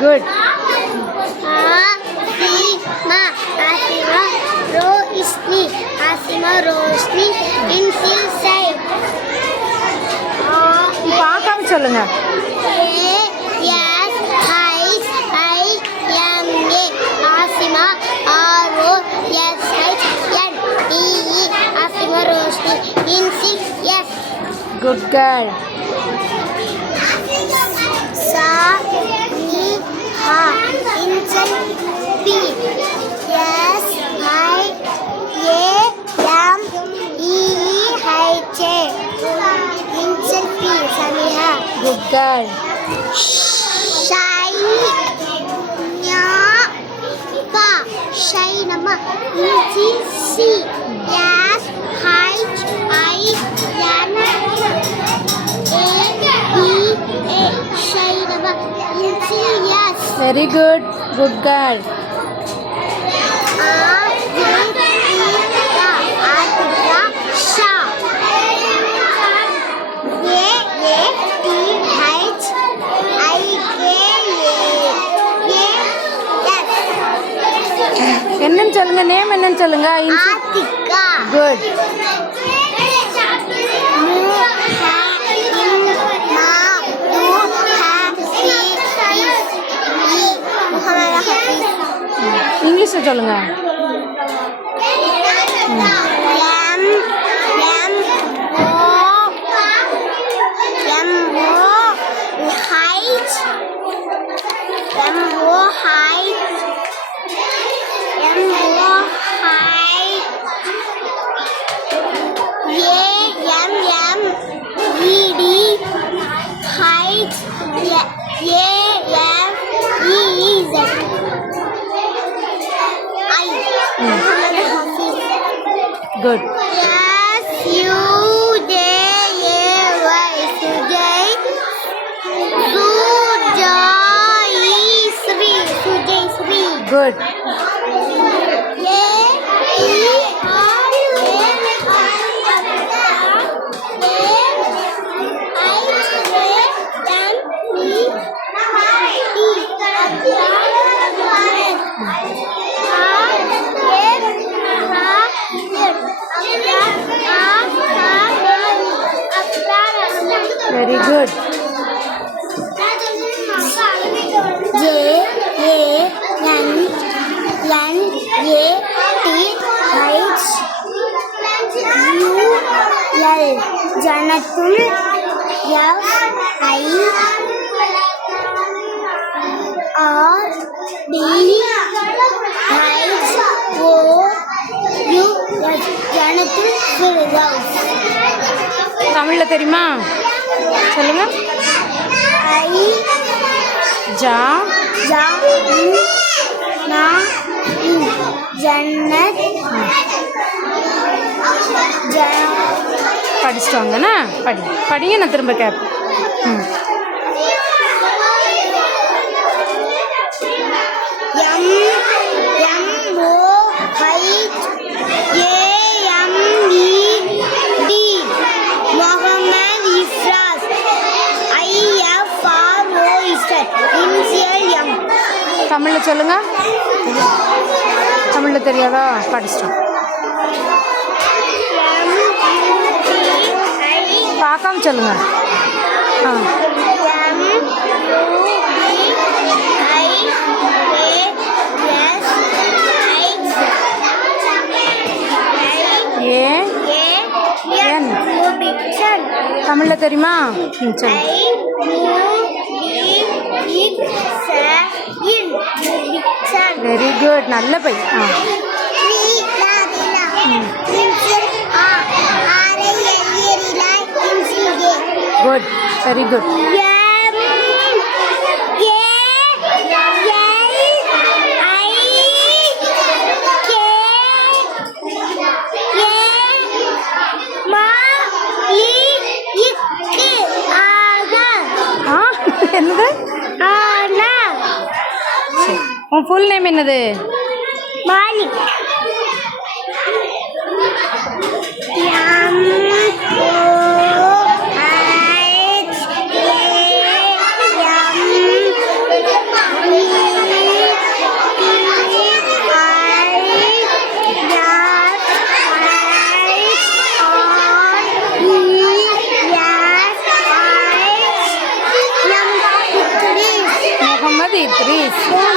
Good. Asima, Asima, Roshni, Asima, Roshni, pencil side. பார்க்காம சொல்லுங்க. Asima, Roshni, Asima, Roshni, pencil yes. Good girl. Sa, pencil P. S, I, A, M, E, H, A. Pencil P. Samiha. Good girl. Shai, nya, pa. Shai nama. Pencil C. S, H, I, N, A, E, A. Shai nama. Pencil yes. Very good. Good girl. என்னன்னு சொல்லுங்க. Name என்னன்னு சொல்லுங்க. Athika. Good. இங்கிலீஷ்ல சொல்லுங்க. Good. Good. Very good. J A N N A T H U L Janatul F I R D H O U S Janatul Firdaus. தமிழ்ல தெரியுமா? சொல்லுங்க. I ஜா ஜா நா ஜன்னத் படிச்சுட்டு வாங்கண்ணா. படிங்க. நான் திரும்ப கேட்பேன். தமிழில் சொல்லுங்க. தமிழில் தெரியாதா? படிச்சிட்டோம். பார்க்காம சொல்லுங்க. தமிழில் தெரியுமா? சொல்லுங்க. Very good. நல்ல பை. குட். Very good. என்னது? உன் ஃபுல் நேம் என்னது? மாலிக். நைஸ்